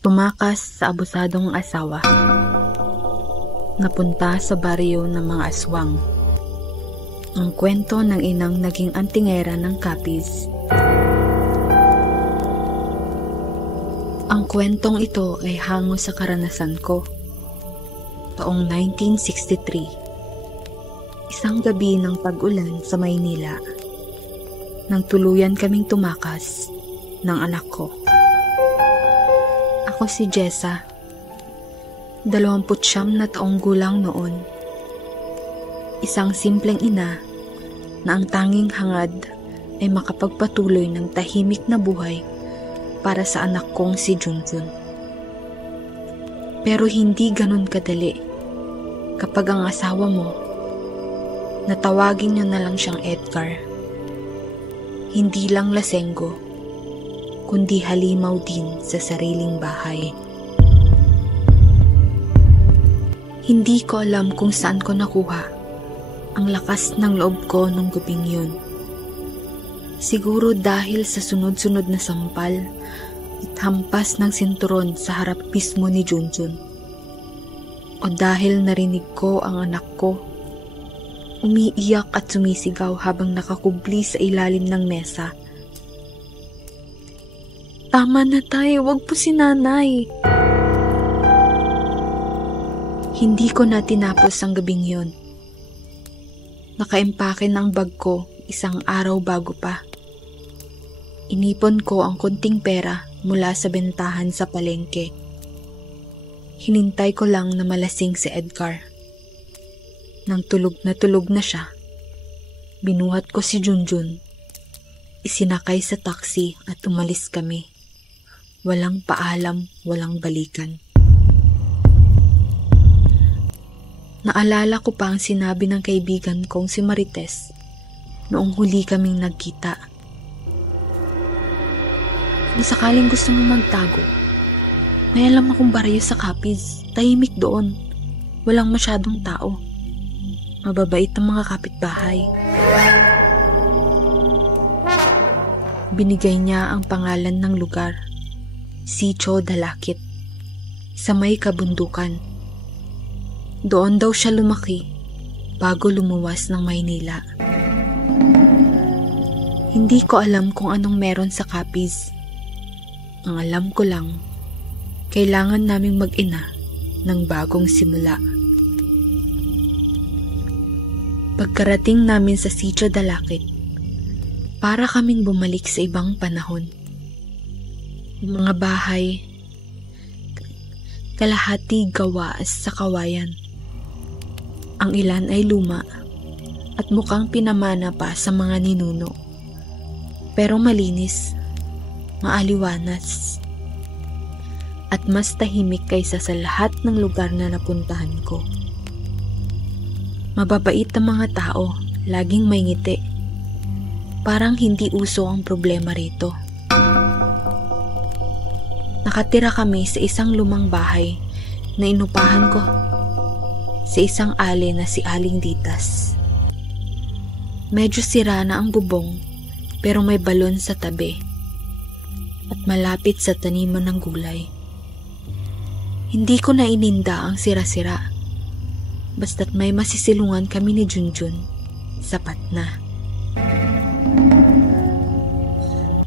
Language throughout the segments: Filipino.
Tumakas sa abusadong asawa. Napunta sa baryo ng mga aswang. Ang kwento ng inang naging antingera ng Capiz. Ang kwentong ito ay hango sa karanasan ko. Taong 1963. Isang gabi ng tag-ulan sa Maynila. Nang tuluyan kaming tumakas ng anak ko. Ako si Jessa. 29 na taong gulang noon. Isang simpleng ina na ang tanging hangad ay makapagpatuloy ng tahimik na buhay para sa anak kong si Junjun. Pero hindi ganun kadali kapag ang asawa mo, natawagin nyo na lang siyang Edgar. Hindi lang lasenggo, kundi halimaw din sa sariling bahay. Hindi ko alam kung saan ko nakuha ang lakas ng loob ko nung gabing yun. Siguro dahil sa sunod-sunod na sampal at hampas ng sinturon sa harap mismo ni Junjun. O dahil narinig ko ang anak ko umiiyak at sumisigaw habang nakakubli sa ilalim ng mesa. Tama na tayo, wag po si nanay. Hindi ko na tinapos ang gabing yun. Nakaimpake ng bag ko isang araw bago pa. Inipon ko ang konting pera mula sa bentahan sa palengke. Hinintay ko lang na malasing si Edgar. Nang tulog na siya, binuhat ko si Junjun. Isinakay sa taxi at umalis kami. Walang paalam, walang balikan. Naalala ko pa ang sinabi ng kaibigan kong si Marites noong huli kaming nagkita. Kung sakaling gusto mo magtago, may alam akong baryo sa Capiz. Tahimik doon. Walang masyadong tao. Mababait ang mga kapitbahay. Binigay niya ang pangalan ng lugar, Sitio Dalakit, sa may kabundukan. Doon daw siya lumaki bago lumuwas ng Maynila. Hindi ko alam kung anong meron sa Capiz. Ang alam ko lang, kailangan naming mag-ina ng bagong simula. Pagkarating namin sa Sitio Dalakit, para kaming bumalik sa ibang panahon. Yung mga bahay, kalahati gawa sa kawayan. Ang ilan ay luma at mukhang pinamana pa sa mga ninuno. Pero malinis, maaliwanas, at mas tahimik kaysa sa lahat ng lugar na napuntahan ko. Mababait ang mga tao, laging may ngiti. Parang hindi uso ang problema rito. Nakatira kami sa isang lumang bahay na inupahan ko sa isang ali na si Aling Ditas. Medyo sira na ang bubong pero may balon sa tabi at malapit sa taniman ng gulay. Hindi ko na ininda ang sira-sira. Basta't may masisilungan kami ni Junjun, sapat na.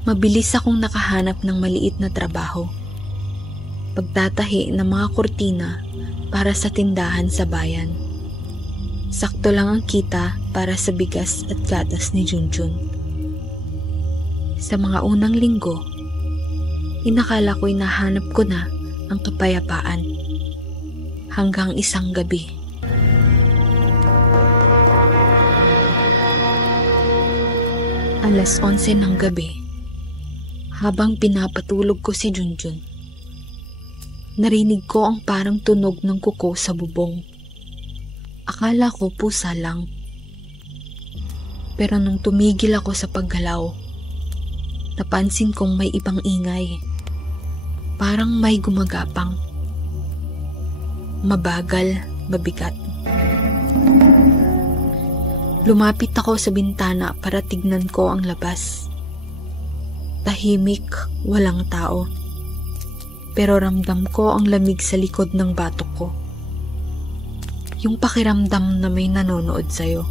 Mabilis akong nakahanap ng maliit na trabaho. Pagtatahi ng mga kurtina para sa tindahan sa bayan. Sakto lang ang kita para sa bigas at gatas ni Junjun. Sa mga unang linggo, inakala ko'y nahanap ko na ang kapayapaan. Hanggang isang gabi. Alas 11 ng gabi, habang pinapatulog ko si Junjun, narinig ko ang parang tunog ng kuko sa bubong. Akala ko pusa lang. Pero nung tumigil ako sa paggalaw, napansin kong may ibang ingay. Parang may gumagapang. Mabagal, mabigat. Lumapit ako sa bintana para tignan ko ang labas. Tahimik, walang tao. pero ramdam ko ang lamig sa likod ng batok ko. Yung pakiramdam na may nanonood sa'yo.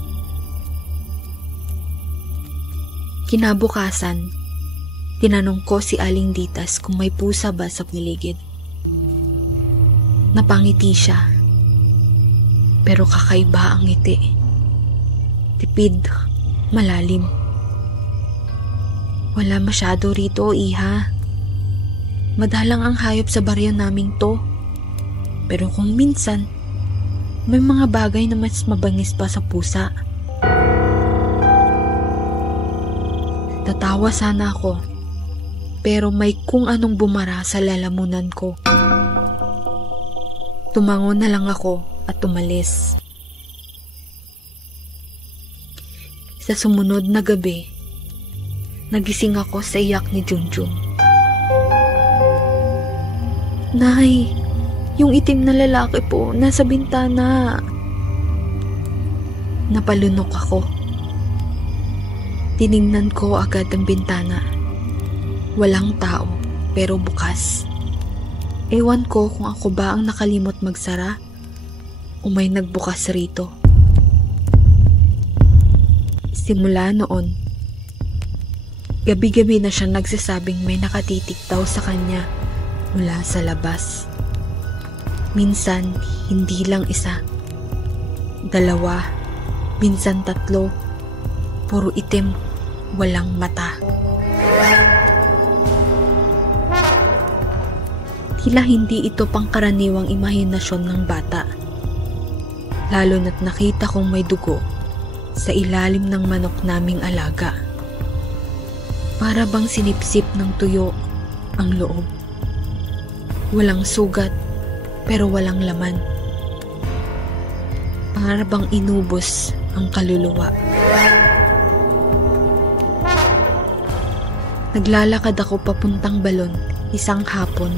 Kinabukasan, tinanong ko si Aling Ditas kung may pusa ba sa paligid. Napangiti siya, pero kakaiba ang ngiti. Tipid, malalim. Wala masyado rito, iha. Madalang ang hayop sa baryo naming to. Pero kung minsan, may mga bagay na mas mabangis pa sa pusa. Tatawa sana ako, pero may kung anong bumara sa lalamunan ko. Tumango na lang ako at umalis. Sa sumunod na gabi, nagising ako sa iyak ni Junjun. Nay, yung itim na lalaki po, nasa bintana. Napalunok ako. Tiningnan ko agad ang bintana. Walang tao, pero bukas. Ewan ko kung ako ba ang nakalimot magsara o may nagbukas rito. Simula noon, gabi-gabi na siya nagsasabing may nakatitik daw sa kanya mula sa labas. Minsan, hindi lang isa. 2, minsan 3. Puro itim, walang mata. Tila hindi ito pangkaraniwang imahinasyon ng bata. Lalo na't nakita kong may dugo sa ilalim ng manok naming alaga. Para bang sinipsip ng tuyo ang loob. Walang sugat, pero walang laman. Para bang inubos ang kaluluwa. Naglalakad ako papuntang balon isang hapon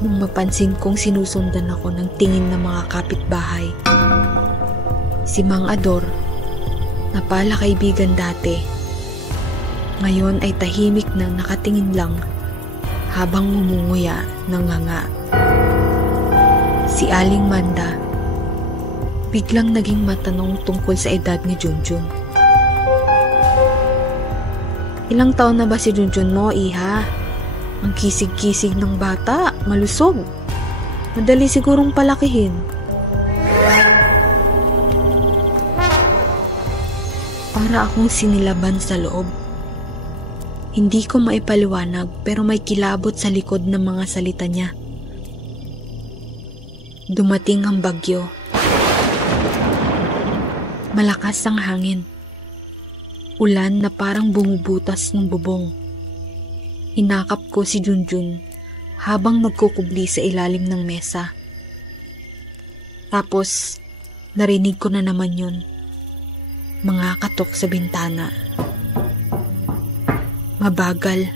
nung mapansin kong sinusundan ako ng tingin ng mga kapitbahay. Si Mang Ador, na pala kaibigan dati, ngayon ay tahimik na nakatingin lang habang ngumunguya ng nganga. Si Aling Manda, biglang naging matanong tungkol sa edad ni Junjun. Ilang taon na ba si Junjun mo, iha? Ang kisig-kisig ng bata, malusog. Madali sigurong palakihin. Para akong sinilaban sa loob. Hindi ko maipaliwanag pero may kilabot sa likod ng mga salita niya. Dumating ang bagyo. Malakas ang hangin. Ulan na parang bumubutas ng bubong. Inakap ko si Junjun habang nagkukubli sa ilalim ng mesa. Tapos, narinig ko na naman yun. Mga katok sa bintana. Mabagal.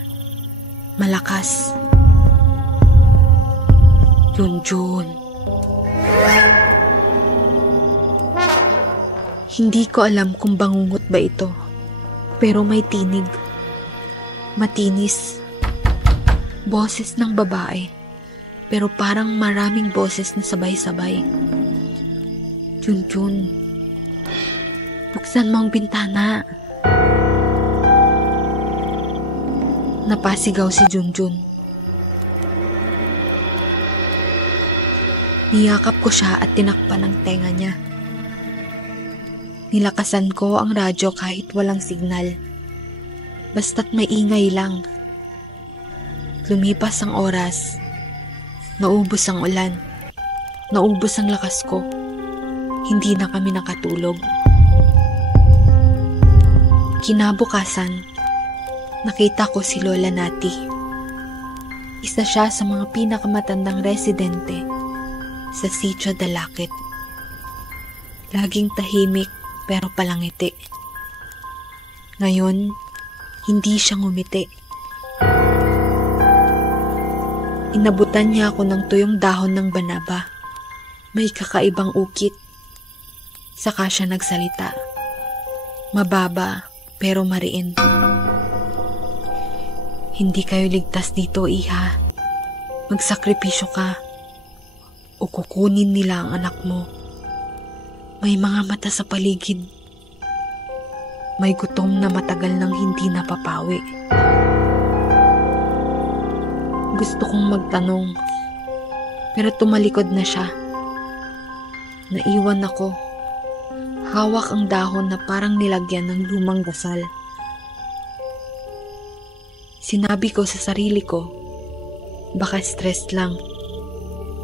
Malakas. Junjun. Hindi ko alam kung bangungot ba ito. Pero may tinig. Matinis. Boses ng babae. Pero parang maraming boses na sabay-sabay. Junjun. Buksan mo ang bintana. Napasigaw si Junjun. Niyakap ko siya at tinakpan ang tenga niya. Nilakasan ko ang radyo kahit walang signal. Basta't may ingay lang. Lumipas ang oras. Naubos ang ulan. Naubos ang lakas ko. Hindi na kami nakatulog. Kinabukasan, nakita ko si Lola Nati. Isa siya sa mga pinakamatandang residente sa Sitio Dalakit. Laging tahimik pero palangiti. Ngayon, hindi siya ngumiti. Inabutan niya ako ng tuyong dahon ng banaba. May kakaibang ukit. Saka siya nagsalita. Mababa pero mariin. Hindi kayo ligtas dito, iha. Magsakripisyo ka o kukunin nila ang anak mo. May mga mata sa paligid. May gutom na matagal nang hindi napapawi. Gusto kong magtanong, pero tumalikod na siya. Naiwan ako. Hawak ang dahon na parang nilagyan ng lumang dasal. Sinabi ko sa sarili ko, baka stress lang,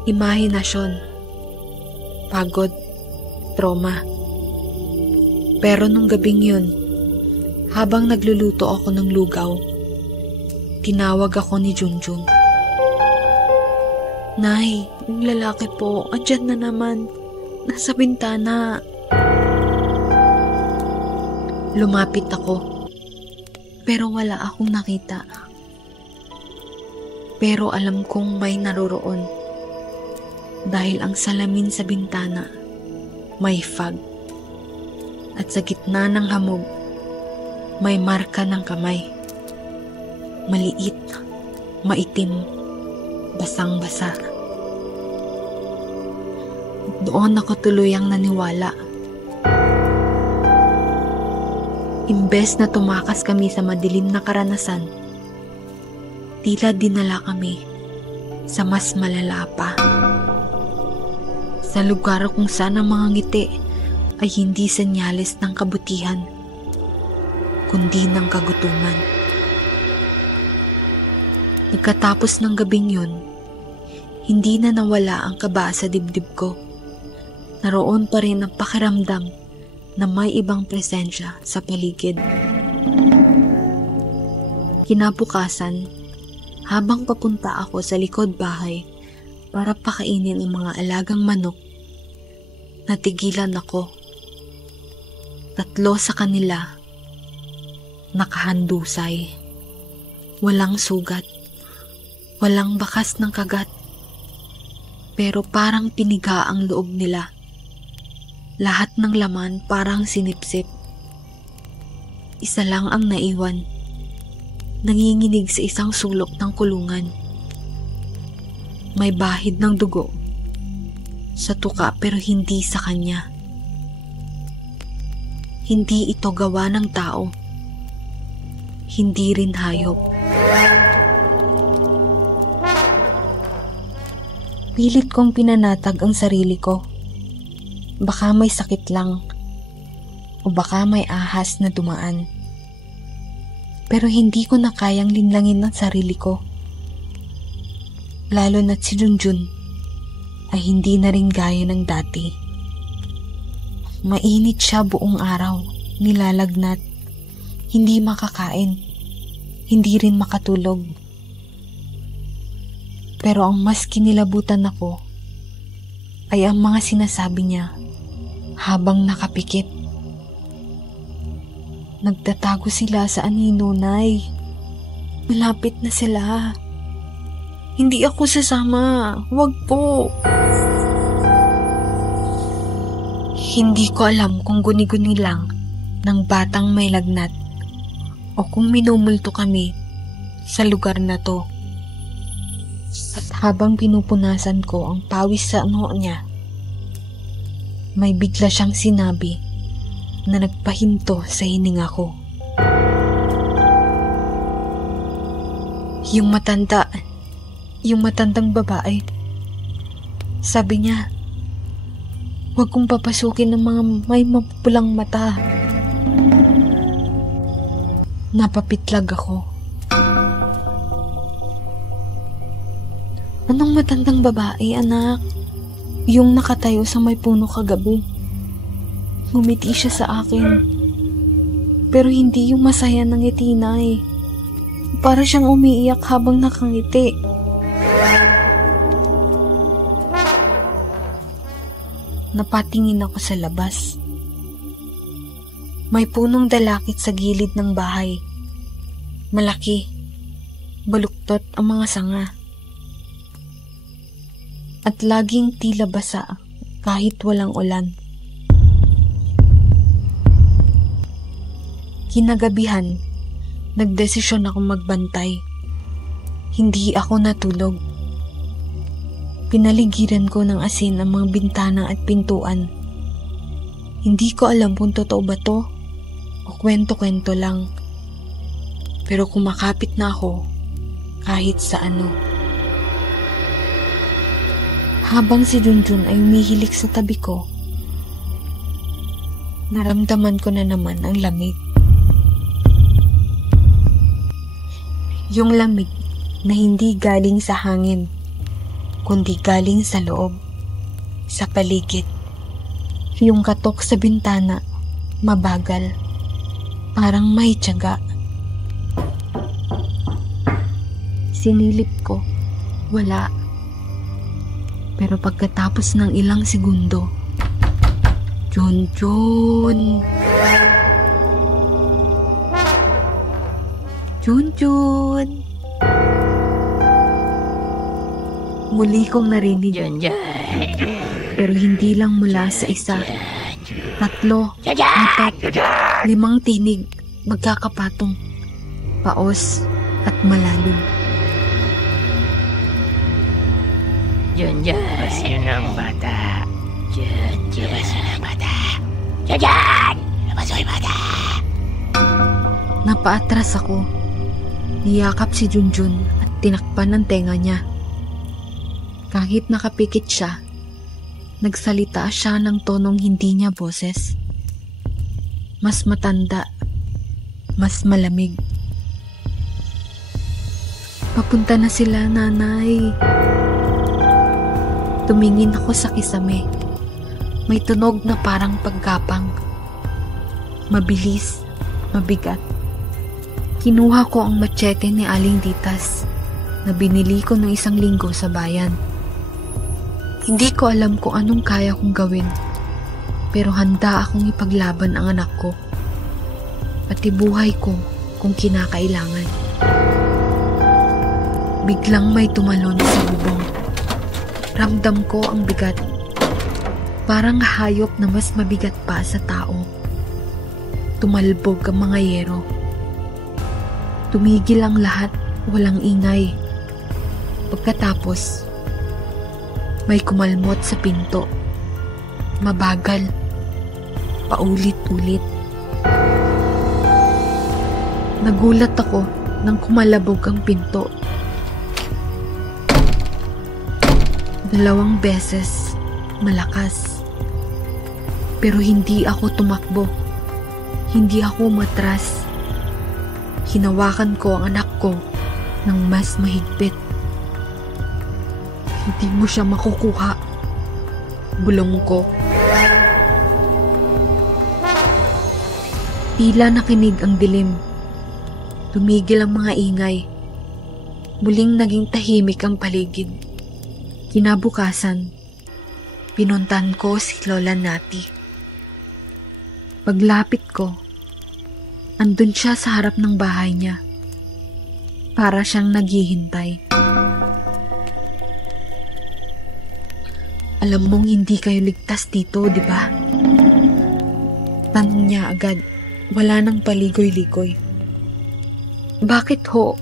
imahinasyon, pagod, trauma. Pero nung gabing yun, habang nagluluto ako ng lugaw, tinawag ako ni Junjun. Nay, yung lalaki po, andyan na naman. Nasa bintana. Lumapit ako, pero wala akong nakita. Pero alam kong may naroroon. Dahil ang salamin sa bintana, may fog. At sa gitna ng hamog, may marka ng kamay. Maliit, maitim, basang-basa. Doon ako tuluyang naniwala. Imbes na tumakas kami sa madilim na karanasan, tila dinala kami sa mas malala pa. Sa lugar kung saan ang mga ngiti ay hindi senyales ng kabutihan, kundi ng kagutuman. Pagkatapos ng gabing yun, hindi na nawala ang kaba sa dibdib ko. Naroon pa rin ang pakiramdam na may ibang presensya sa paligid. Kinabukasan, habang papunta ako sa likod bahay para pakainin ang mga alagang manok, natigilan ako. 3 sa kanila, nakahandusay. Walang sugat, walang bakas ng kagat, pero parang piniga ang loob nila. Lahat ng laman parang sinipsip. Isa lang ang naiwan, nanginginig sa isang sulok ng kulungan. May bahid ng dugo sa tuka pero hindi sa kanya. Hindi ito gawa ng tao, hindi rin hayop. Pilit kong pinanatag ang sarili ko. Baka may sakit lang o baka may ahas na dumaan. Pero hindi ko na kayang linlangin ang sarili ko. Lalo na't si Junjun ay hindi na rin gaya ng dati. Mainit siya buong araw, nilalagnat, hindi makakain, hindi rin makatulog. Pero ang mas kinilabutan ako ay ang mga sinasabi niya habang nakapikit. Nagtatago sila sa anino, Nay. Malapit na sila. Hindi ako sasama. Huwag po. Hindi ko alam kung guni-guni lang ng batang may lagnat o kung minumulto kami sa lugar na to. At habang pinupunasan ko ang pawis sa noo niya, may bigla siyang sinabi na nagpahinto sa hininga ko. Yung matandang babae, sabi niya, huwag kong papasukin ng mga may mapupulang mata. Napapitlag ako. Anong matandang babae, anak? Yung nakatayo sa may puno kagabi. Ngumiti siya sa akin. Pero hindi yung masaya ng ngiti, Nay. Para siyang umiiyak habang nakangiti. Napatingin ako sa labas. May punong dalakit sa gilid ng bahay. Malaki. Baluktot ang mga sanga. At laging tila basa kahit walang ulan. Kinagabihan, nagdesisyon akong magbantay. Hindi ako natulog. Pinaligiran ko ng asin ang mga bintana at pintuan. Hindi ko alam kung totoo ba to o kwento-kwento lang. Pero kumakapit na ako kahit sa ano. Habang si Junjun ay umihilik sa tabi ko, naramdaman ko na naman ang lamig. Yung lamig na hindi galing sa hangin, kundi galing sa loob, sa paligid. Yung katok sa bintana, mabagal, parang may tiyaga. Sinilip ko, wala. Pero pagkatapos ng ilang segundo, Junjun! Junjun! Muli kong narinig. Pero hindi lang mula sa isa. 3, 4, 5 tinig magkakapatong. Paos at malalim. Labas yun ang bata. Labas yun ang bata. Labas yun ang bata. Napaatras ako. Niyakap si Junjun at tinakpan ng tenga niya. Kahit nakapikit siya, nagsalita siya ng tonong hindi niya boses. Mas matanda, mas malamig. Papunta na sila, nanay. Tumingin ako sa kisame. May tunog na parang paggapang. Mabilis, mabigat. Kinuha ko ang machete ni Aling Ditas na binili ko noong 1 linggo sa bayan. Hindi ko alam kung anong kaya kong gawin, pero handa akong ipaglaban ang anak ko, pati buhay ko kung kinakailangan. Biglang may tumalon sa bubong. Ramdam ko ang bigat, parang hayop na mas mabigat pa sa tao. Tumalbog ang mga yero. Tumigil ang lahat, walang ingay. Pagkatapos, may kumalmot sa pinto. Mabagal. Paulit-ulit. Nagulat ako nang kumalabog ang pinto. 2 beses, malakas. Pero hindi ako tumakbo. Hindi ako umatras. Hinawakan ko ang anak ko ng mas mahigpit. Hindi mo siya makukuha. Bulong ko. Tila nakinig ang dilim. Tumigil ang mga ingay. Muling naging tahimik ang paligid. Kinabukasan, pinuntan ko si Lola Nati. Paglapit ko, andun siya sa harap ng bahay niya. Para siyang naghihintay. Alam mong hindi kayo ligtas dito, di ba? Tanong niya agad, wala nang paligoy-ligoy. Bakit ho?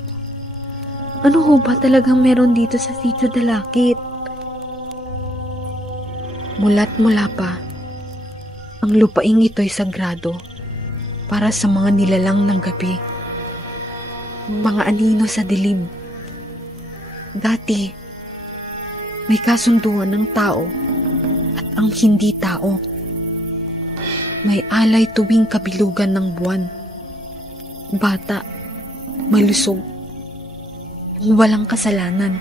Ano ho ba talagang meron dito sa Sitio Dalakit? Mula't mula pa, ang lupaing ito'y sagrado para sa mga nilalang ng gabi. Mga anino sa dilim. Dati, may kasunduan ng tao at ang hindi tao. May alay tuwing kabilugan ng buwan. Bata, malusog, walang kasalanan.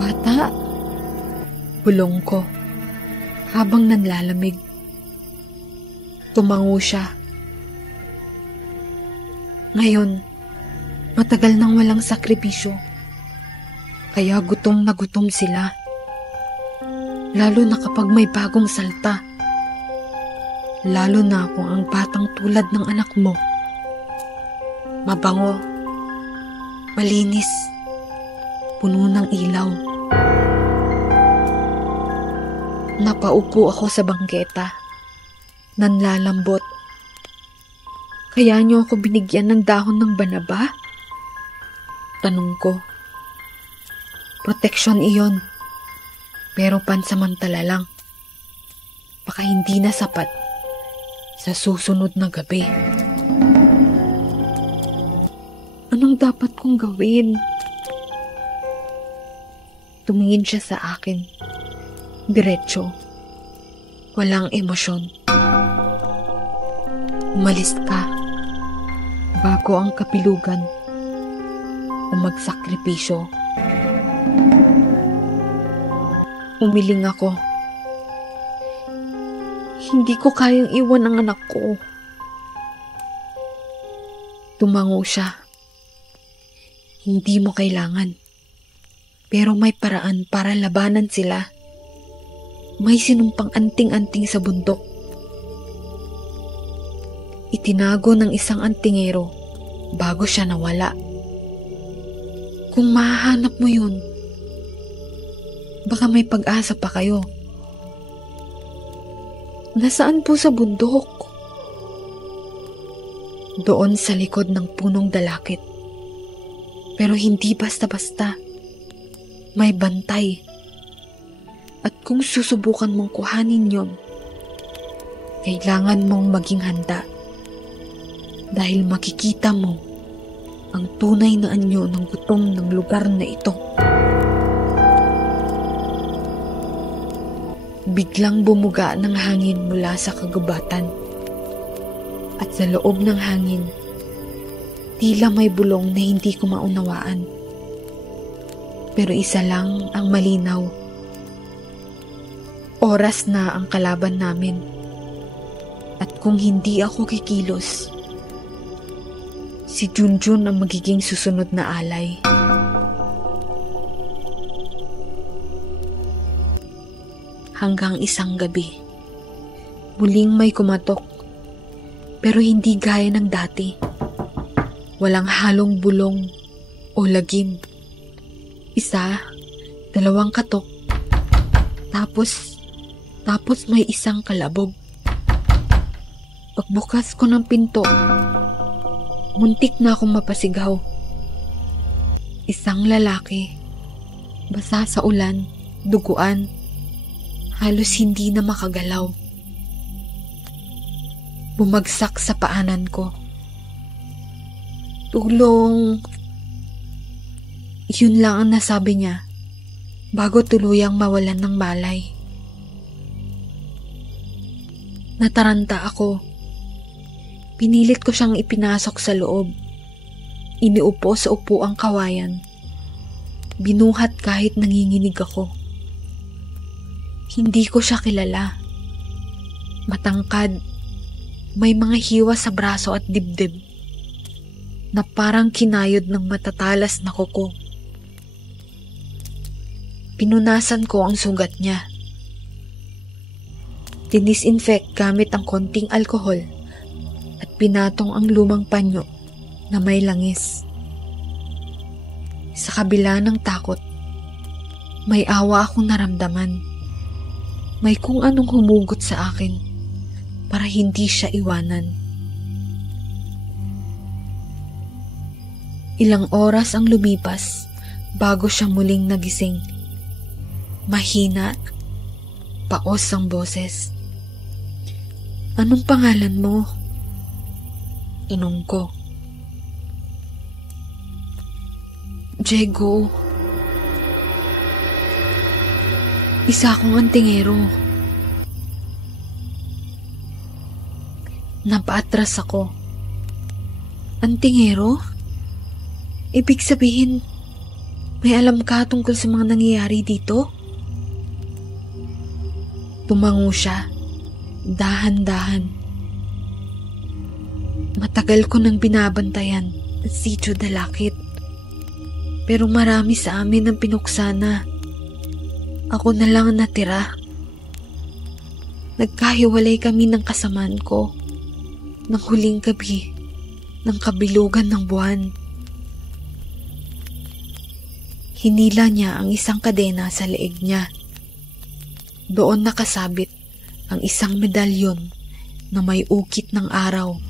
Bata, bulong ko habang nanlalamig. Tumango siya. Ngayon, matagal nang walang sakripisyo. Kaya gutom na gutom sila. Lalo na kapag may bagong salta. Lalo na kung ang batang tulad ng anak mo. Mabango, malinis, puno ng ilaw. Napaupo ako sa bangketa. Nanlalambot. Kaya niyo ako binigyan ng dahon ng banaba? Tanong ko. Proteksyon iyon. Pero pansamantala lang. Baka hindi na sapat sa susunod na gabi. Anong dapat kong gawin? Tumingin siya sa akin. Diretso. Walang emosyon. Umalis ka bago ang kapilugan o magsakripisyo. Umiling ako. Hindi ko kayang iwan ang anak ko. Tumango siya. Hindi mo kailangan. Pero may paraan para labanan sila. May sinumpang anting-anting sa bundok. Itinago ng isang antingero bago siya nawala. Kung mahahanap mo yun, baka may pag-asa pa kayo. Nasaan po sa bundok? Doon sa likod ng punong dalakit. Pero hindi basta-basta. May bantay. At kung susubukan mong kuhanin yon, kailangan mong maging handa. Dahil makikita mo ang tunay na anyo ng gutom ng lugar na ito. Biglang bumuga ng hangin mula sa kagubatan. At sa loob ng hangin, tila may bulong na hindi ko maunawaan. Pero isa lang ang malinaw. Oras na ang kalaban namin. At kung hindi ako kikilos, si Junjun ang magiging susunod na alay. Hanggang isang gabi, muling may kumatok, pero hindi gaya ng dati. Walang halong bulong o lagim. Isa, dalawang katok, tapos may isang kalabog. Pagbukas ko ng pinto, muntik na akong mapasigaw. Isang lalaki, basa sa ulan, duguan, halos hindi na makagalaw. Bumagsak sa paanan ko. Tulong! Yun lang ang nasabi niya bago tuluyang mawalan ng malay. Nataranta ako. Pinilit ko siyang ipinasok sa loob. Iniupo sa upuang kawayan. Binuhat kahit nanginginig ako. Hindi ko siya kilala. Matangkad, may mga hiwa sa braso at dibdib na parang kinayod ng matatalas na kuko. Pinunasan ko ang sugat niya. Dinisinfect gamit ang konting alkohol at pinatong ang lumang panyo na may langis. Sa kabila ng takot, may awa akong naramdaman. May kung anong humugot sa akin para hindi siya iwanan. Ilang oras ang lumipas bago siya muling nagising. Mahina, paos ang boses. Anong pangalan mo? Tanong ko. Diego. Isa akong antingero. Napaatras ako. Antingero? Ibig sabihin, may alam ka tungkol sa mga nangyayari dito? Tumango siya, dahan-dahan. Matagal ko nang binabantayan ang Sitio Dalakit. Pero marami sa amin ang pinuksana. Ako na lang ang natira. Nagkahiwalay kami ng kasamaan ko ng huling gabi ng kabilugan ng buwan. Hinila niya ang isang kadena sa leeg niya. Doon nakasabit ang isang medalyon na may ukit ng araw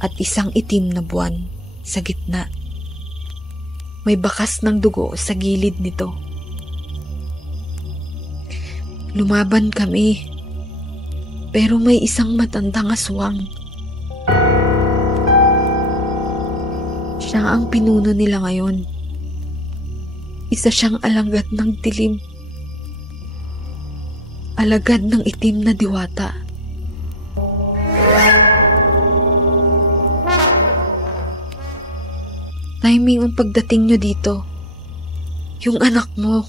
at isang itim na buwan sa gitna. May bakas ng dugo sa gilid nito. Lumaban kami, pero may isang matandang aswang. Siya ang pinuno nila ngayon. Isa siyang alagad ng dilim. Alagad ng itim na diwata. Timing ang pagdating nyo dito. Yung anak mo.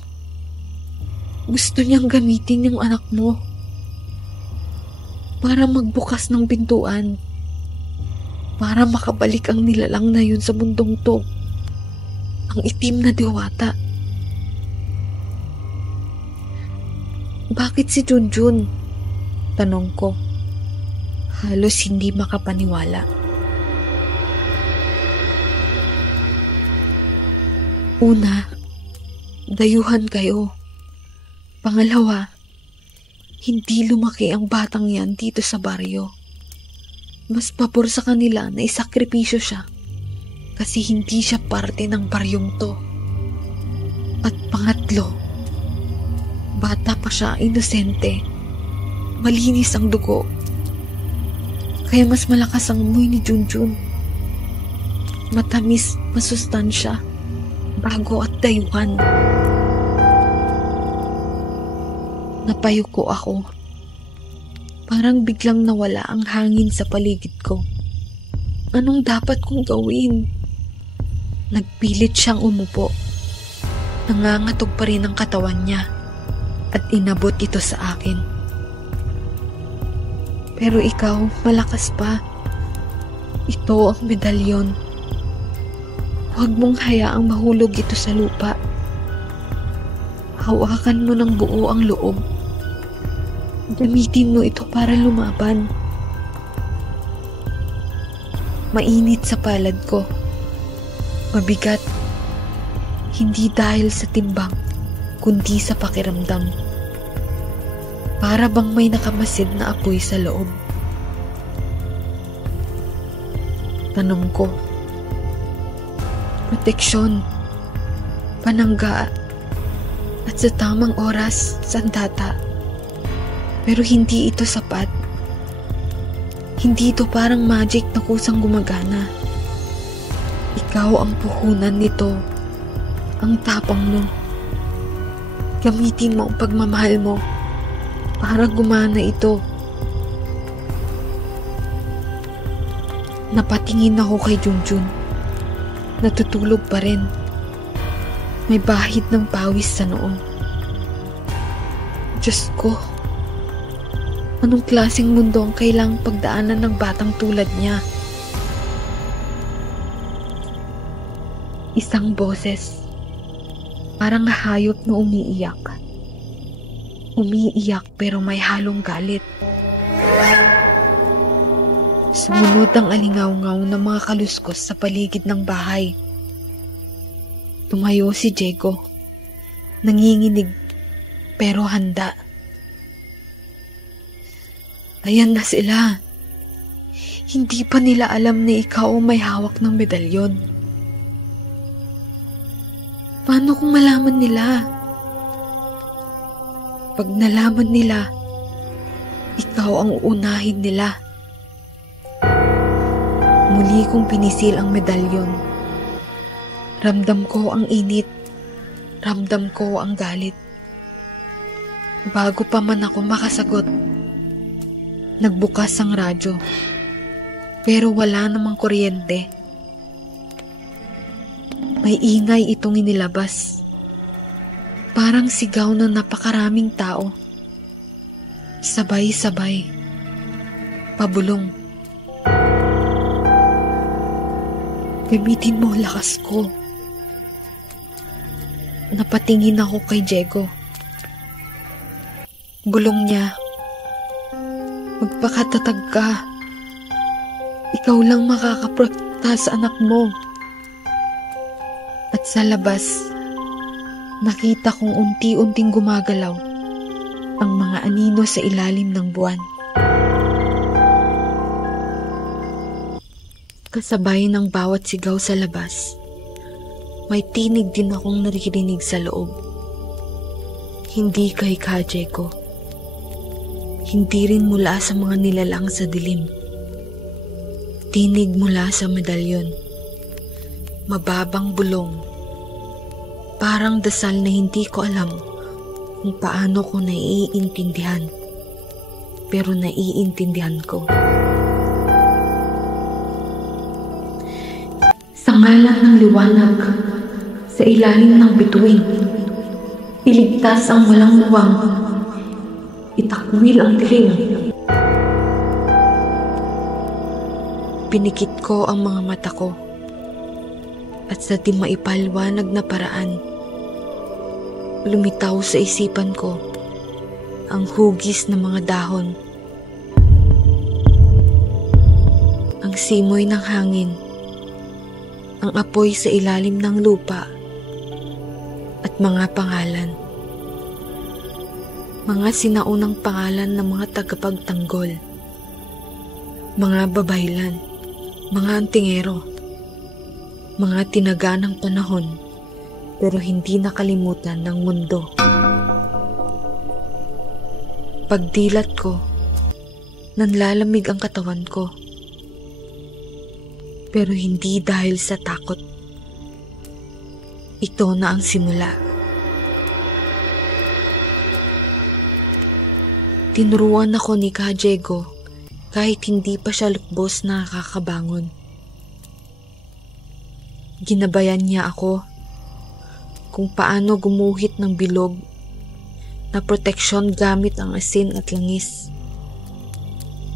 Gusto niyang gamitin yung anak mo para magbukas ng pintuan. Para makabalik ang nilalang na yun sa mundong to. Ang itim na diwata. Bakit si Junjun? Tanong ko. Halos hindi makapaniwala. Una, dayuhan kayo. Pangalawa, hindi lumaki ang batang yan dito sa baryo. Mas pabor sa kanila na isakripisyo siya kasi hindi siya parte ng baryong to. At pangatlo, bata pa siya, inosente. Malinis ang dugo. Kaya mas malakas ang amoy ni Junjun. Matamis, masustansya, bago at dayuhan. Napayuko ako. Parang biglang nawala ang hangin sa paligid ko. Anong dapat kong gawin? Nagpilit siyang umupo. Nangangatog pa rin ang katawan niya at inabot ito sa akin. Pero ikaw, malakas pa. Ito ang medalyon. Huwag mong hayaang mahulog ito sa lupa. Hawakan mo ng buo ang loob. Gamitin mo ito para lumaban. Mainit sa palad ko. Mabigat. Hindi dahil sa timbang, kundi sa pakiramdam. Para bang may nakamasid na apoy sa loob. Tanong ko. Proteksyon. Panangga. At sa tamang oras, sandata. Pero hindi ito sapat. Hindi ito parang magic na kusang gumagana. Ikaw ang puhunan nito. Ang tapang mo. Gamitin mo ang pagmamahal mo para gumana ito. Napatingin ako kay Junjun. Natutulog pa rin. May bahid ng pawis sa noo. Diyos ko. Anong klaseng mundo ang kailangang pagdaanan ng batang tulad niya? Isang boses. Parang hayop na umiiyak. Umiiyak pero may halong galit. Sumunod ang alingaw-ngaw ng mga kaluskos sa paligid ng bahay. Tumayo si Diego. Nanginginig pero handa. Ayan na sila. Hindi pa nila alam na ikaw ang may hawak ng medalyon. Paano kung malaman nila? Pag nalaman nila, ikaw ang uunahin nila. Muli kong pinisil ang medalyon. Ramdam ko ang init. Ramdam ko ang galit. Bago pa man ako makasagot, nagbukas ang radyo. Pero wala namang kuryente. May ingay itong inilabas. Parang sigaw ng napakaraming tao. Sabay-sabay. Pabulong. Gamitin mo ang lakas ko. Napatingin ako kay Diego. Bulong niya. Magpakatatag ka. Ikaw lang makakaprotekta sa anak mo. At sa labas, nakita kong unti-unting gumagalaw ang mga anino sa ilalim ng buwan. Kasabay ng bawat sigaw sa labas, May tinig din akong naririnig sa loob. Hindi kay Kajeko. Hindi rin mula sa mga nilalang sa dilim. Tinig mula sa medalyon. Mababang bulong. Parang dasal na hindi ko alam kung paano ko naiintindihan. Pero naiintindihan ko. Sa ngalan ng liwanag, sa ilalim ng bituin, iligtas ang walang luwang, itakwil ang dilim. Pinikit ko ang mga mata ko, at sa di maipaliwanag na paraan, lumitaw sa isipan ko ang hugis ng mga dahon, ang simoy ng hangin, ang apoy sa ilalim ng lupa, at mga pangalan. Mga sinaunang pangalan ng mga tagapagtanggol, mga babaylan, mga antingero, mga tinaga ng panahon pero hindi nakalimutan ng mundo. Pagdilat ko, nanlalamig ang katawan ko. Pero hindi dahil sa takot. Ito na ang simula. Tinuruan ako ni Kajego kahit hindi pa siya lukbos na nakakabangon. Ginabayan niya ako kung paano gumuhit ng bilog na proteksyon gamit ang asin at langis.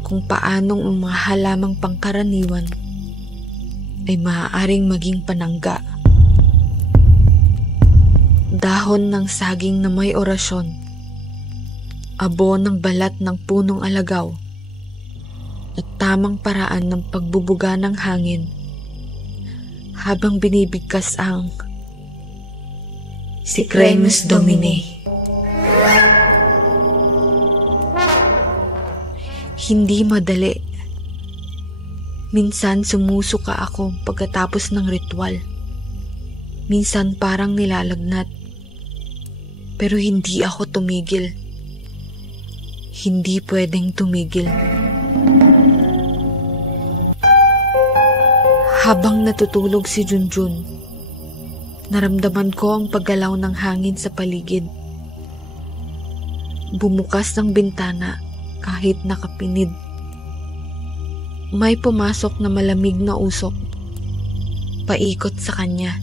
Kung paanong ang mga halamang pangkaraniwan ay maaaring maging panangga. Dahon ng saging na may orasyon, abo ng balat ng punong alagaw, at tamang paraan ng pagbubuga ng hangin habang binibigkas ang Secremus Domini. Hindi madali. Minsan sumusuka ako pagkatapos ng ritual. Minsan parang nilalagnat. Pero hindi ako tumigil. Hindi pwedeng tumigil. Habang natutulog si Junjun, naramdaman ko ang paggalaw ng hangin sa paligid. Bumukas ang bintana kahit nakapinid. May pumasok na malamig na usok, paikot sa kanya.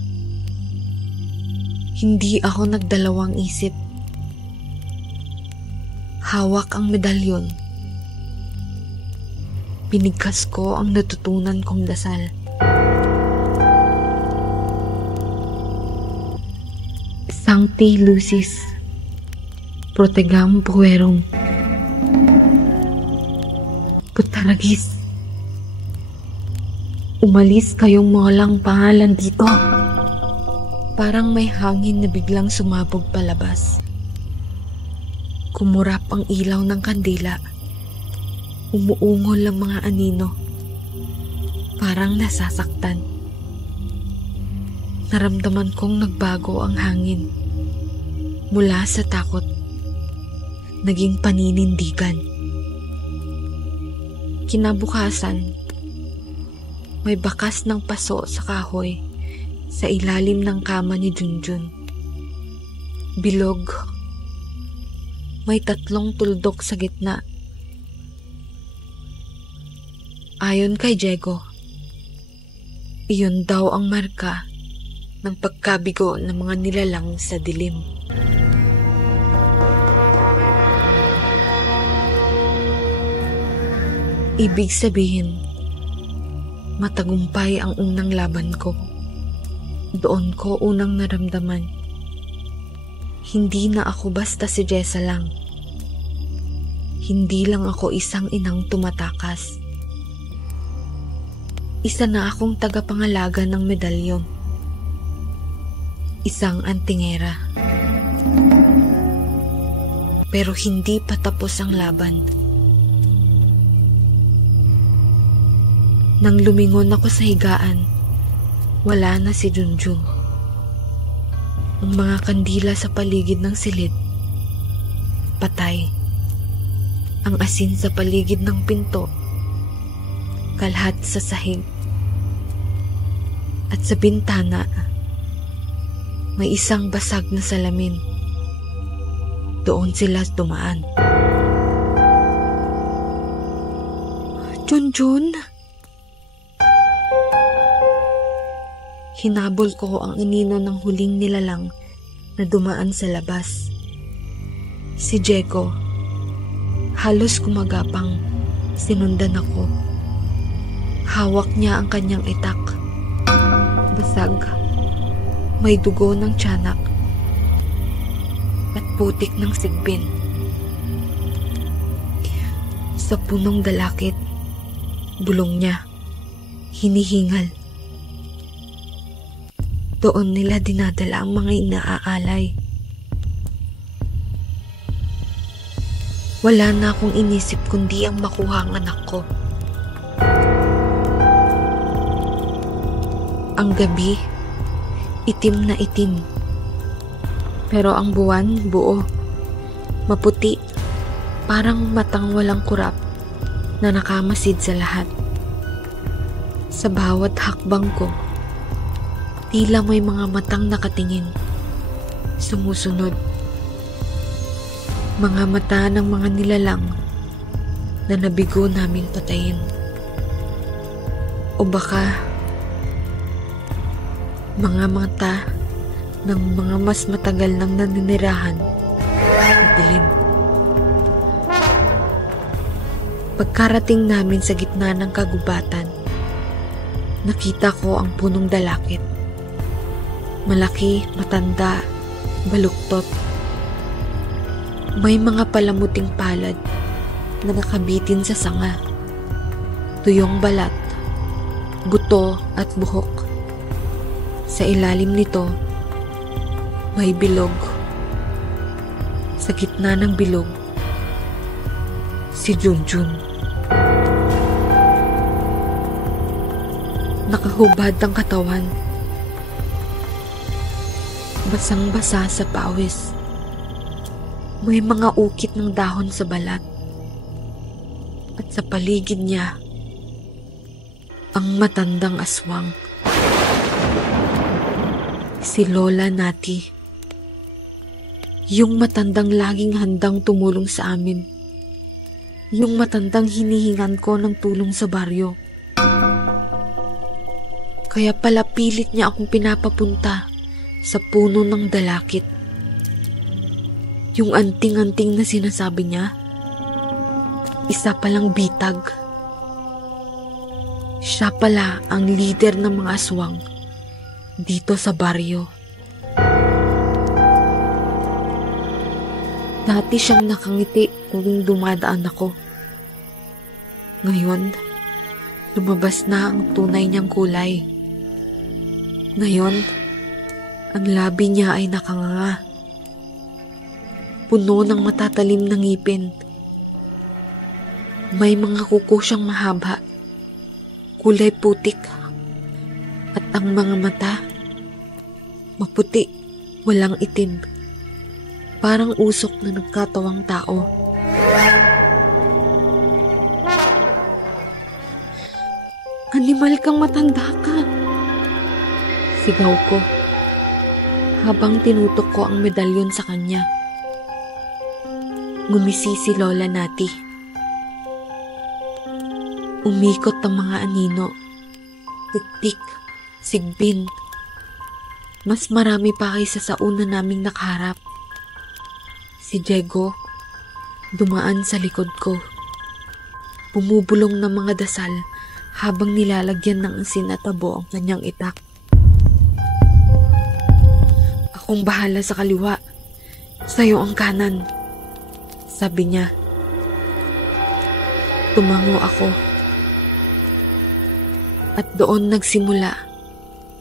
Hindi ako nagdalawang isip. Hawak ang medalyon. Pinigkas ko ang natutunan kong dasal. Sancti Lucis, Protegam Puerum. Putaragis. Umalis kayong mga lang pangalan dito. Parang may hangin na biglang sumabog palabas. Kumurap ang ilaw ng kandila. Umuungol ang mga anino. Parang nasasaktan. Naramdaman kong nagbago ang hangin. Mula sa takot, naging paninindigan. Kinabukasan, may bakas ng paso sa kahoy sa ilalim ng kama ni Junjun. Bilog. May 3 tuldok sa gitna. Ayon kay Diego, iyon daw ang marka ng pagkabigo ng mga nilalang sa dilim. Ibig sabihin, matagumpay ang unang laban ko. Doon ko unang naramdaman. Hindi na ako basta si Jessa lang. Hindi lang ako isang inang tumatakas. Isa na akong tagapangalaga ng medalyon. Isang antingera. Pero hindi pa tapos ang laban. Nang lumingon ako sa higaan, wala na si Junjun. Ang mga kandila sa paligid ng silid, patay. Ang asin sa paligid ng pinto, kalhat sa sahig. At sa bintana, may isang basag na salamin. Doon sila dumaan. Junjun! Hinabol ko ang inino ng huling nilalang na dumaan sa labas. Si Jeko. Halos kumagapang. Sinundan ako. Hawak niya ang kanyang itak. Basag. May dugo ng tiyanak. At putik ng sigbin. Sa punong dalakit, bulong niya. Hinihingal. Doon nila dinadala ang mga inaaalay. Wala na akong inisip kundi ang makuha ang anak ko. Ang gabi, itim na itim. Pero ang buwan, buo. Maputi, parang matang walang kurap na nakamasid sa lahat. Sa bawat hakbang ko, tila may mga matang nakatingin. Sumusunod. Mga mata ng mga nilalang na nabigo naming patayin. O baka mga mata ng mga mas matagal nang naninirahan sa dilim. Pagkarating namin sa gitna ng kagubatan, nakita ko ang punong dalakit. Malaki, matanda, baluktot. May mga palamuting palad na nakabitin sa sanga. Tuyong balat, buto at buhok. Sa ilalim nito, may bilog. Sa gitna ng bilog, si Junjun. Nakahubad ang katawan. Basang-basa sa pawis. May mga ukit ng dahon sa balat. At sa paligid niya, ang matandang aswang. Si Lola Nati. Yung matandang laging handang tumulong sa amin. Yung matandang hinihingan ko ng tulong sa baryo. Kaya pala pilit niya akong pinapapunta sa puno ng dalakit. Yung anting-anting na sinasabi niya, isa palang bitag. Siya pala ang leader ng mga aswang dito sa baryo. Dati siyang nakangiti tuwing dumadaan ako. Ngayon, lumabas na ang tunay niyang kulay. Ngayon, ang labi niya ay nakanganga. Puno ng matatalim na ngipin. May mga kuko siyang mahaba, kulay putik. At ang mga mata, maputi, walang itim. Parang usok na nagkatawang tao. Animal kang matanda ka! Sigaw ko, habang tinutok ko ang medalyon sa kanya. Ngumisi si Lola Nati. Umikot ang mga anino. Tiktik, sigbin. Mas marami pa kaysa sa una naming nakaharap. Si Diego, dumaan sa likod ko. Bumubulong ng mga dasal habang nilalagyan ng asin at tabo ang kanyang itak. Akong bahala sa kaliwa. Sa'yo ang kanan. Sabi niya. Tumango ako. At doon nagsimula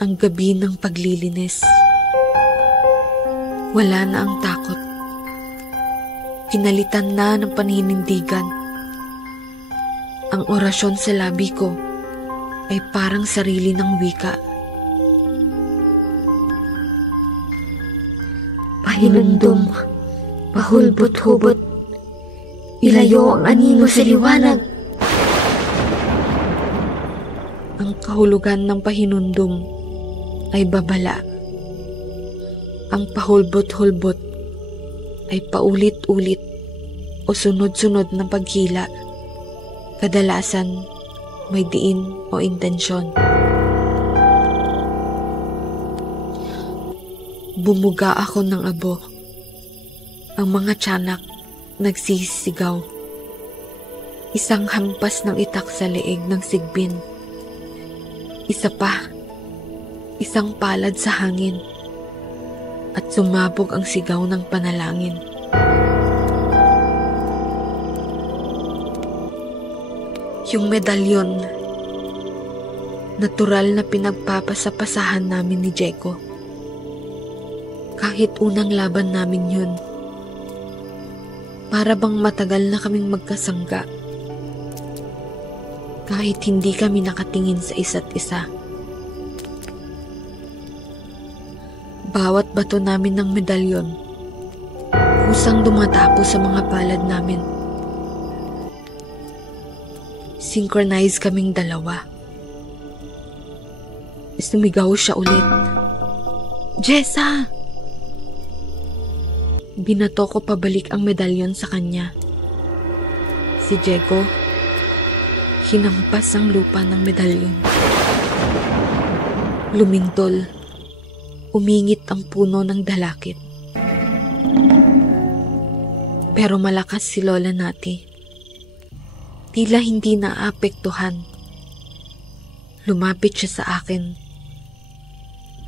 ang gabi ng paglilinis. Wala na ang takot. Pinalitan na ng paninindigan. Ang orasyon sa labi ko ay parang sarili ng wika. pahinundom, pahulbot-hubot, ilayo ang anino sa liwanag. Ang kahulugan ng pahinundom ay babala. Ang pahulbot-hulbot ay paulit-ulit o sunod-sunod na paghila. Kadalasan may diin o intensyon. Bumuga ako ng abo. Ang mga tiyanak nagsisigaw. Isang hampas ng itak sa leeg ng sigbin. Isa pa, isang palad sa hangin. At sumabog ang sigaw ng panalangin. Yung medalyon, natural na pinagpapasapasahan namin ni Jeko. Kahit unang laban namin yun, para bang matagal na kaming magkasangga. Kahit hindi kami nakatingin sa isa't isa. Bawat bato namin ng medalyon, kusang dumatapo sa mga palad namin. Synchronize kaming dalawa. Sumigaw siya ulit. Jessa! Binato ko pabalik ang medalyon sa kanya. Si Jeko, hinampas ang lupa ng medalyon. Lumintol. Umingit ang puno ng dalakit. Pero malakas si Lola Nati. Tila hindi naapektuhan. Lumapit siya sa akin.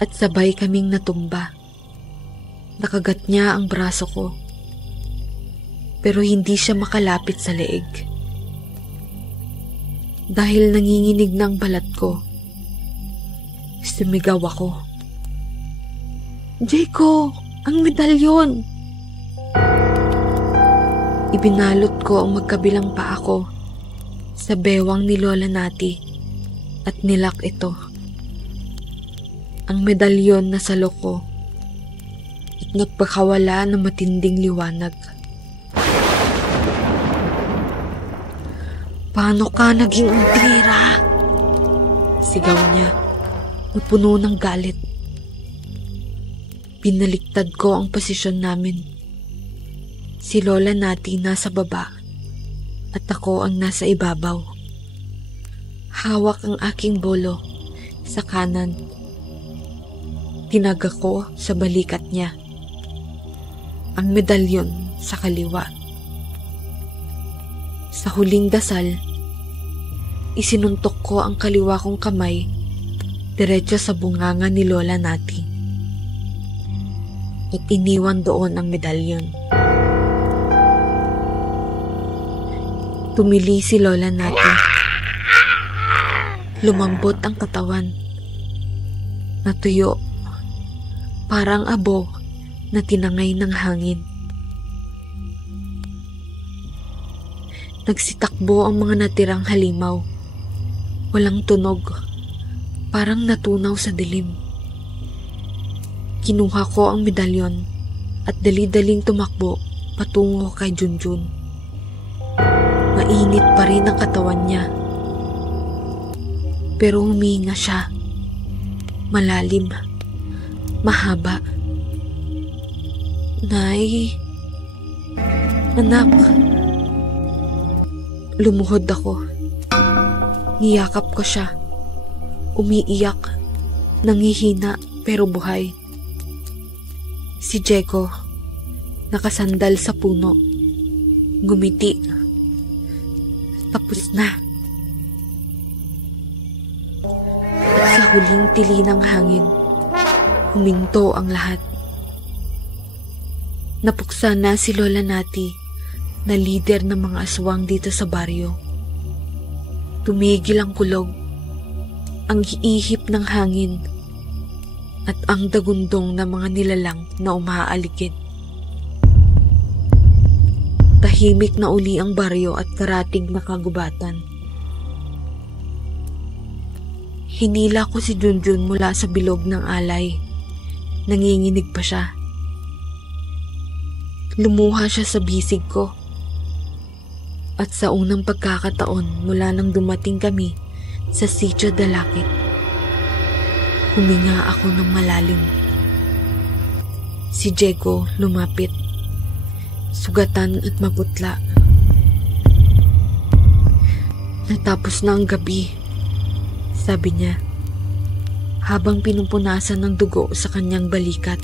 At sabay kaming natumba. Nakagat niya ang braso ko. Pero hindi siya makalapit sa leeg. Dahil nanginginig ng balat ko, sumigaw ako. Jeko, ang medalyon! Ibinalot ko ang magkabilang paa ko sa bewang ni Lola Nati at nilak ito. Ang medalyon na sa loko at nagpakawala ng matinding liwanag. Paano ka naging untrira? Sigaw niya, napuno ng galit. Pinaliktad ko ang posisyon namin. Si Lola Nati nasa baba at ako ang nasa ibabaw. Hawak ang aking bolo sa kanan. Tinaga ko sa balikat niya. Ang medalyon sa kaliwa. Sa huling dasal, isinuntok ko ang kaliwa kong kamay diretso sa bunganga ni Lola Nati. At iniwan doon ang medalyon. Tumili si Lola Nati. Lumambot ang katawan. Natuyo. Parang abo na tinangay ng hangin. Nagsitakbo ang mga natirang halimaw. Walang tunog. Parang natunaw sa dilim. Kinuha ko ang medalyon at dali-daling tumakbo patungo kay Junjun. Mainit pa rin ang katawan niya. Pero huminga siya. Malalim. Mahaba. Nay. Anak. Lumuhod ako. Niyakap ko siya. Umiiyak. Nangihina pero buhay. Si Jeko, nakasandal sa puno. Gumiti. Tapos na. At sa huling tili ng hangin, huminto ang lahat. Napuksa na si Lola Nati na lider ng mga aswang dito sa baryo. Tumigil ang kulog, ang ihip ng hangin, at ang dagundong ng mga nilalang na umaaligid. Tahimik na uli ang baryo at karatig na kagubatan. Hinila ko si Junjun mula sa bilog ng alay. Nanginginig pa siya. Lumuha siya sa bisig ko. At sa unang pagkakataon mula nang dumating kami sa Sitio Dalakit, huminga ako ng malalim. Si Diego lumapit, sugatan at maputla. Natapos na ang gabi, sabi niya, habang pinupunasan ng dugo sa kanyang balikat.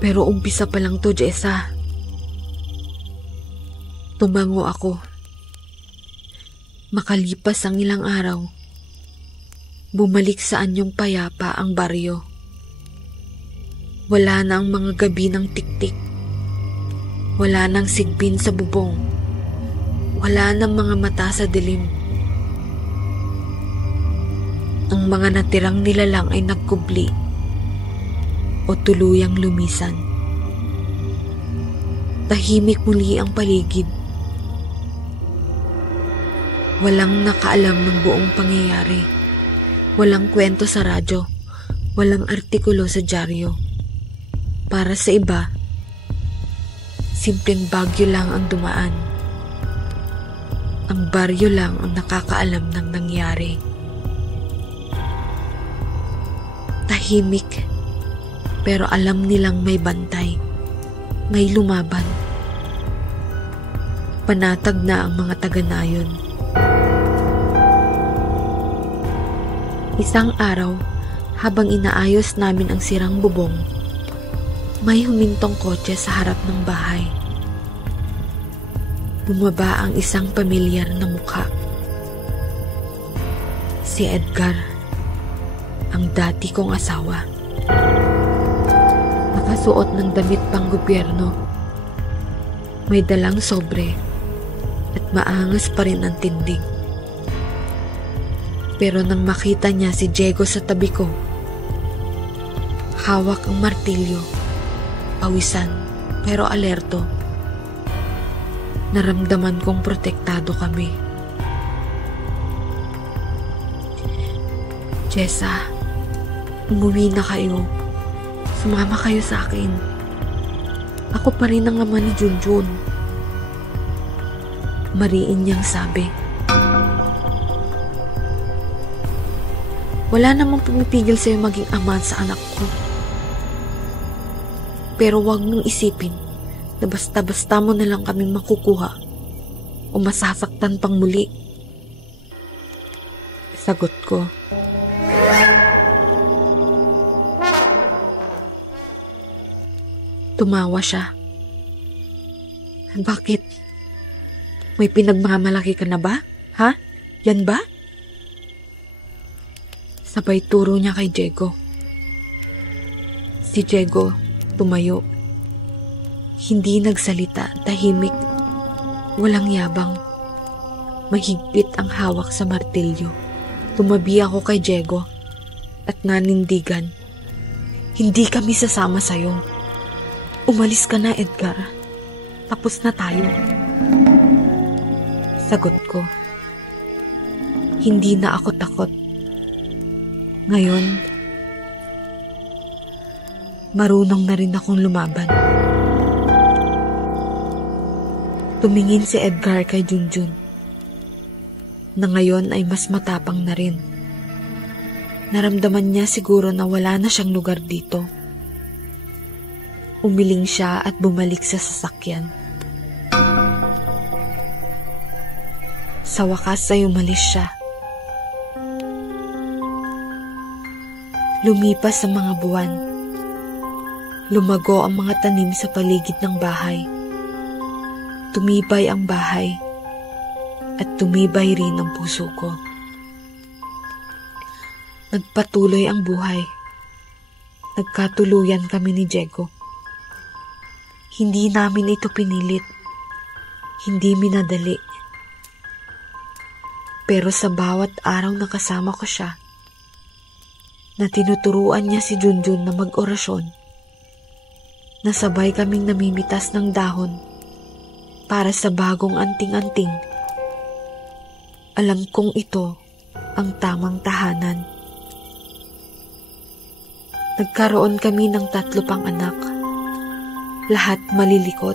Pero umpisa pa lang to, Jessa. Tumango ako. Makalipas ang ilang araw, bumalik sa anyong payapa ang baryo. Wala na ang mga gabi ng tiktik. Wala nang sigbin sa bubong. Wala nang mga mata sa dilim. Ang mga natirang nilalang ay nagkubli o tuluyang lumisan. Tahimik muli ang paligid. Walang nakaalam ng buong pangyayari. Walang kwento sa radyo. Walang artikulo sa dyaryo. Para sa iba, simpleng bagyo lang ang dumaan. Ang baryo lang ang nakakaalam ng nangyari. Tahimik, pero alam nilang may bantay. May lumaban. Panatag na ang mga taga-nayon. Isang araw, habang inaayos namin ang sirang bubong, may humintong kotse sa harap ng bahay. Bumaba ang isang pamilyar na mukha. Si Edgar, ang dati kong asawa. Nakasuot ng damit pang gobyerno. May dalang sobre at maangas pa rin ang tindig. Pero nang makita niya si Diego sa tabi ko, hawak ang martilyo, pawisan pero alerto, naramdaman kong protektado kami. Jessa, umuwi na kayo. Sumama kayo sa akin. Ako pa rin ang ama ni Junjun. Mariin niyang sabi. Wala namang pumipigil sa'yo maging ama sa anak ko. Pero huwag mong isipin na basta-basta mo na lang kaming makukuha o masasaktan pang muli. Sagot ko. Tumawa siya. Bakit? May pinagmamalaki ka na ba? Ha? Yan ba? Sabay turo niya kay Diego. Si Diego tumayo. Hindi nagsalita, tahimik. Walang yabang. Mahigpit ang hawak sa martilyo. Tumabi ako kay Diego at nanindigan. Hindi kami sasama sa'yo. Umalis ka na, Edgar. Tapos na tayo. Sagot ko. Hindi na ako takot. Ngayon, marunong na rin akong lumaban. Tumingin si Edgar kay Junjun, na ngayon ay mas matapang na rin. Naramdaman niya siguro na wala na siyang lugar dito. Umiling siya at bumalik sa sasakyan. Sa wakas ay umalis siya. Lumipas ang mga buwan. Lumago ang mga tanim sa paligid ng bahay. Tumibay ang bahay at tumibay rin ang puso ko. Nagpatuloy ang buhay. Nagkatuluyan kami ni Diego. Hindi namin ito pinilit. Hindi minadali. Pero sa bawat araw na kasama ko siya, na tinuturuan niya si Junjun na mag-orasyon, na sabay kaming namimitas ng dahon para sa bagong anting-anting, alam kong ito ang tamang tahanan. Nagkaroon kami ng 3 pang anak Lahat malilikot,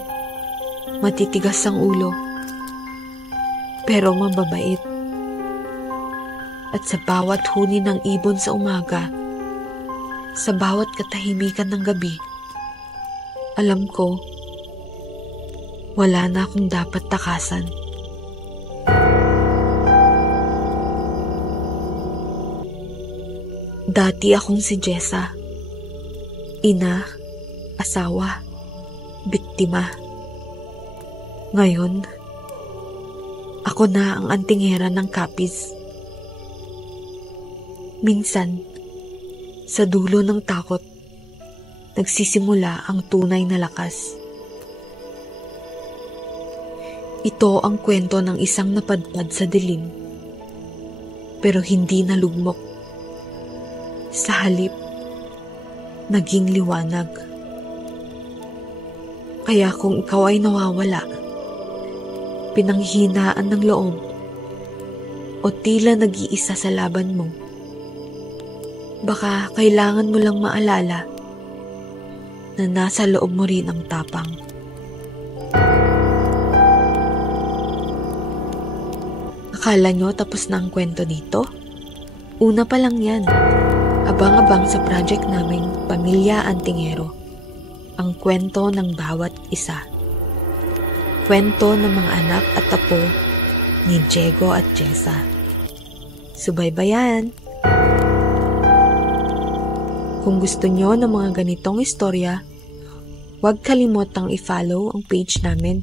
matitigas ang ulo, pero mababait. At sa bawat huni ng ibon sa umaga, sa bawat katahimikan ng gabi, alam ko, wala na akong dapat takasan. Dati akong si Jessa, ina, asawa, biktima. Ngayon, ako na ang antingera ng Capiz. Minsan, sa dulo ng takot, nagsisimula ang tunay na lakas. Ito ang kwento ng isang napadpad sa dilim, pero hindi nalugmok. Sa halip, naging liwanag. Kaya kung ikaw ay nawawala, pinanghihinaan ng loob, o tila nag-iisa sa laban mo, baka kailangan mo lang maalala na nasa loob mo rin ang tapang. Akala nyo tapos na ang kwento dito? Una pa lang yan. Abang-abang sa project naming Pamilya Antingero, ang kwento ng bawat isa. Kwento ng mga anak at apo ni Diego at Jessa. Subaybayan! Kung gusto nyo ng mga ganitong istorya, huwag kalimotang i-follow ang page namin.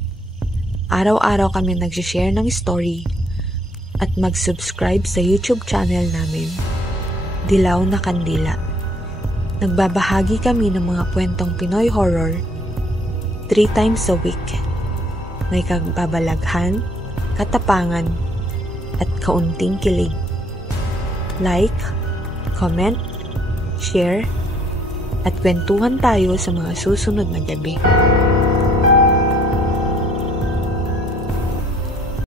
Araw-araw kami nag-share ng story at mag-subscribe sa YouTube channel namin, Dilaw na Kandila. Nagbabahagi kami ng mga kwentong Pinoy horror 3 times a week. May kababalaghan, katapangan, at kaunting kilig. Like, comment, share, at kwentuhan tayo sa mga susunod na gabi.